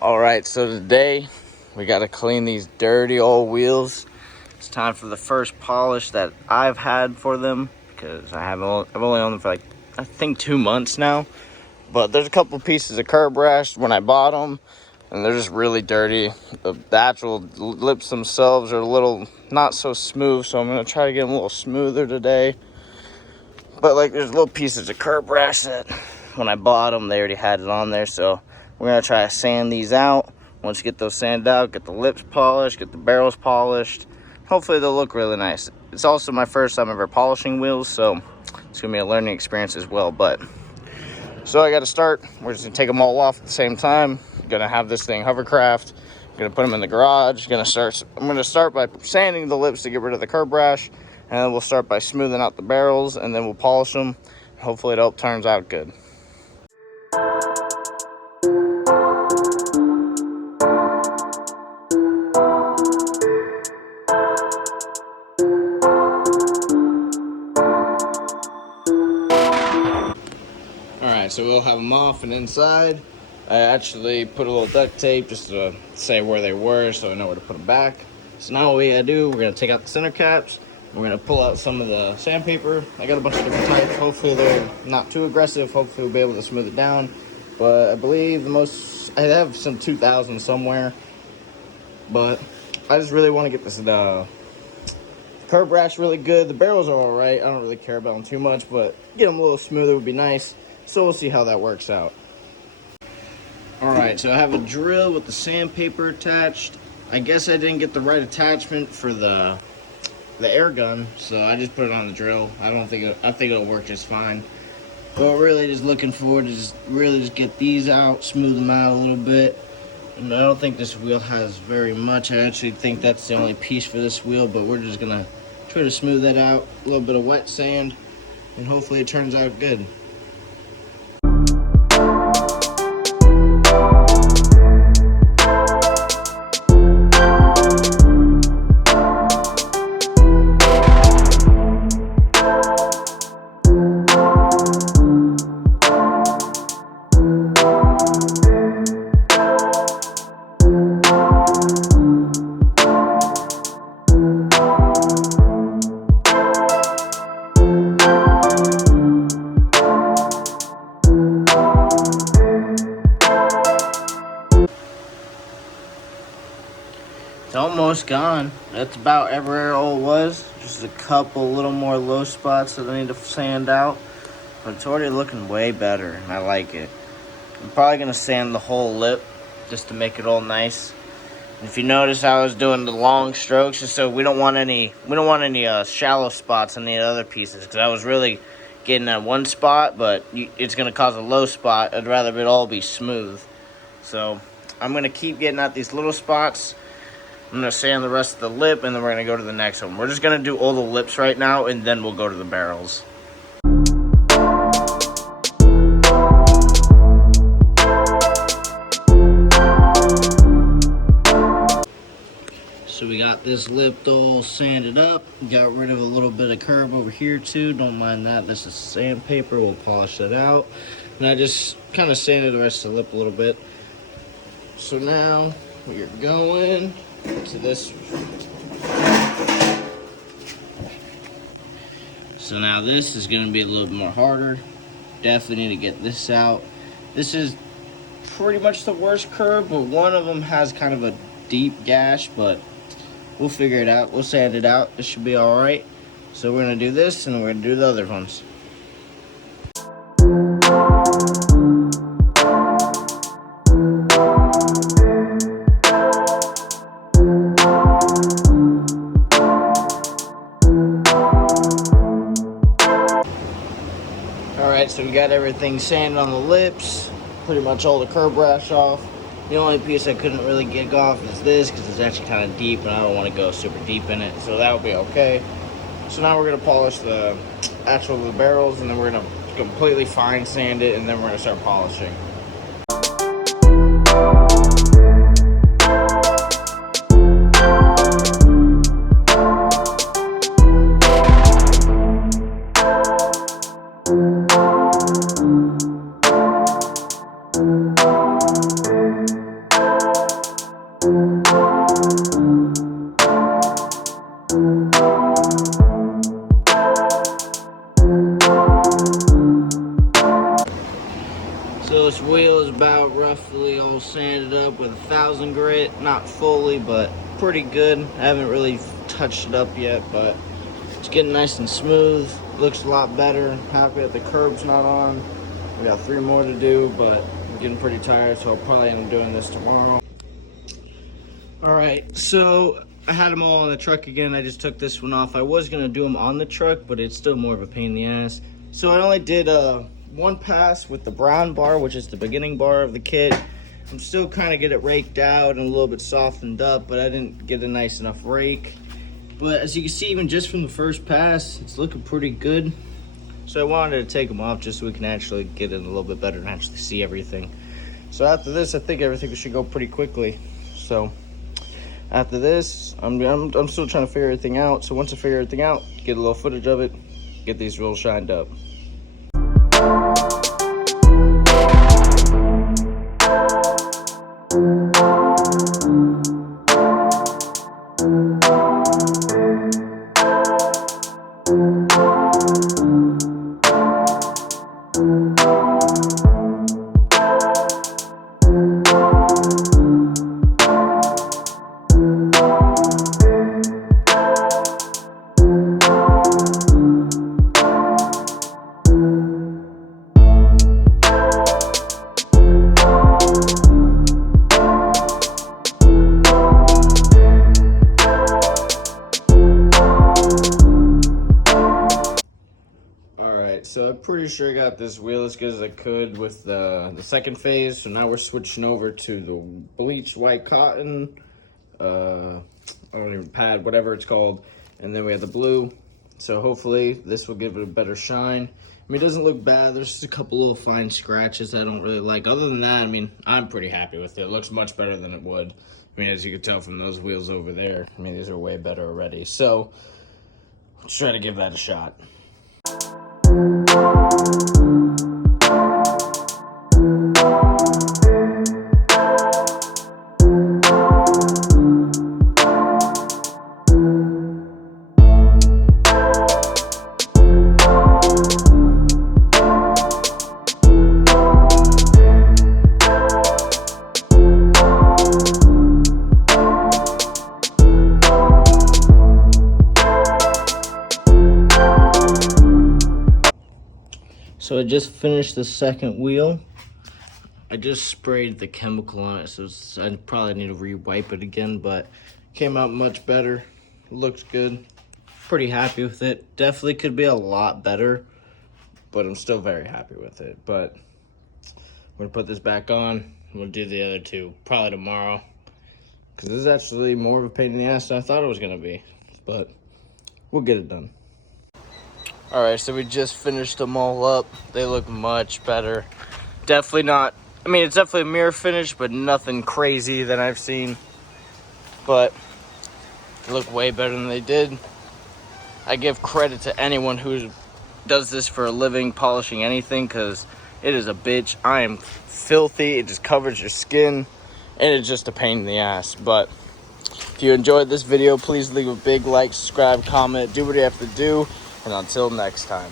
Alright, so today we got to clean these dirty old wheels. It's time for the first polish that I've had for them, because I've only owned them for like, I think 2 months now. But there's a couple pieces of curb rash when I bought them, and they're just really dirty. The actual lips themselves are a little not so smooth, so I'm going to try to get them a little smoother today. But like, there's little pieces of curb rash that when I bought them, they already had it on there, so we're going to try to sand these out. Once you get those sanded out, get the lips polished, get the barrels polished, hopefully they'll look really nice. It's also my first time ever polishing wheels, so it's going to be a learning experience as well. But so I got to start. We're just going to take them all off at the same time. Going to have this thing hovercraft. Going to put them in the garage. I'm going to start by sanding the lips to get rid of the curb rash, and then we'll start by smoothing out the barrels, and then we'll polish them. Hopefully it all turns out good. Alright, so we'll have them off, and inside I actually put a little duct tape just to say where they were so I know where to put them back. So now what we gotta do, we're gonna take out the center caps, we're gonna pull out some of the sandpaper. I got a bunch of different types. Hopefully they're not too aggressive. Hopefully we'll be able to smooth it down. But I believe I have some 2000 somewhere, but I just really want to get this curb rash really good. The barrels are all right. I don't really care about them too much, but get them a little smoother would be nice. So we'll see how that works out. All right, so I have a drill with the sandpaper attached. I guess I didn't get the right attachment for the air gun, so I just put it on the drill. I think it'll work just fine. But really just looking forward to just get these out, smooth them out a little bit. And I don't think this wheel has very much. I actually think that's the only piece for this wheel, but we're just gonna try to smooth that out. A little bit of wet sand, and hopefully it turns out good. It's almost gone. That's about everywhere all it was. Just a couple little more low spots that I need to sand out. But it's already looking way better, and I like it. I'm probably gonna sand the whole lip just to make it all nice. And if you notice, I was doing the long strokes just so we don't want any shallow spots on the other pieces, because I was really getting at one spot, but it's gonna cause a low spot. I'd rather it all be smooth. So I'm gonna keep getting at these little spots. I'm going to sand the rest of the lip, and then we're going to go to the next one. We're just going to do all the lips right now, and then we'll go to the barrels. So we got this lip all sanded up. Got rid of a little bit of curb over here too. Don't mind that. This is sandpaper. We'll polish that out. And I just kind of sanded the rest of the lip a little bit. So now we're going to this. So now this is going to be a little bit more harder. Definitely need to get this out. This is pretty much the worst curb, but one of them has kind of a deep gash, but we'll figure it out. We'll sand it out. It should be all right. So we're going to do this, and we're going to do the other ones. Alright, so we got everything sanded on the lips, pretty much all the curb rash off. The only piece I couldn't really get off is this, because it's actually kind of deep, and I don't want to go super deep in it, so that will be okay. So now we're going to polish the barrels, and then we're going to completely fine sand it, and then we're going to start polishing. about roughly all sanded up with 1,000 grit. Not fully, but pretty good. I haven't really touched it up yet, but it's getting nice and smooth. Looks a lot better. Happy that the curb's not on. We got 3 more to do, but I'm getting pretty tired, so I'll probably end up doing this tomorrow. All right, so I had them all on the truck again. I just took this one off. I was gonna do them on the truck, but it's still more of a pain in the ass. So I only did one pass with the brown bar, which is the beginning bar of the kit. I'm still kind of get it raked out and a little bit softened up, but I didn't get a nice enough rake. But as you can see, even just from the first pass, it's looking pretty good. So I wanted to take them off just so we can actually get it a little bit better and actually see everything. So after this, I think everything should go pretty quickly. So after this, I'm still trying to figure everything out. So once I figure everything out, get a little footage of it, get these wheels shined up. So I'm pretty sure I got this wheel as good as I could with the second phase. So now we're switching over to the bleached white cotton, I don't even pad, whatever it's called. And then we have the blue. So hopefully this will give it a better shine. I mean, it doesn't look bad. There's just a couple little fine scratches I don't really like. Other than that, I mean, I'm pretty happy with it. It looks much better than it would. I mean, as you can tell from those wheels over there, I mean, these are way better already. So let's try to give that a shot. So I just finished the second wheel. I just sprayed the chemical on it, so I probably need to re-wipe it again, but came out much better. Looks good. Pretty happy with it. Definitely could be a lot better, but I'm still very happy with it. But I'm gonna put this back on. We'll do the other two probably tomorrow, because this is actually more of a pain in the ass than I thought it was gonna be, but we'll get it done. All right, so we just finished them all up. They look much better. Definitely not, I mean, it's definitely a mirror finish, but nothing crazy that I've seen. But they look way better than they did. I give credit to anyone who does this for a living, polishing anything, because it is a bitch. I am filthy. It just covers your skin, and it's just a pain in the ass. But if you enjoyed this video, please leave a big like, subscribe, comment, do what you have to do. And until next time.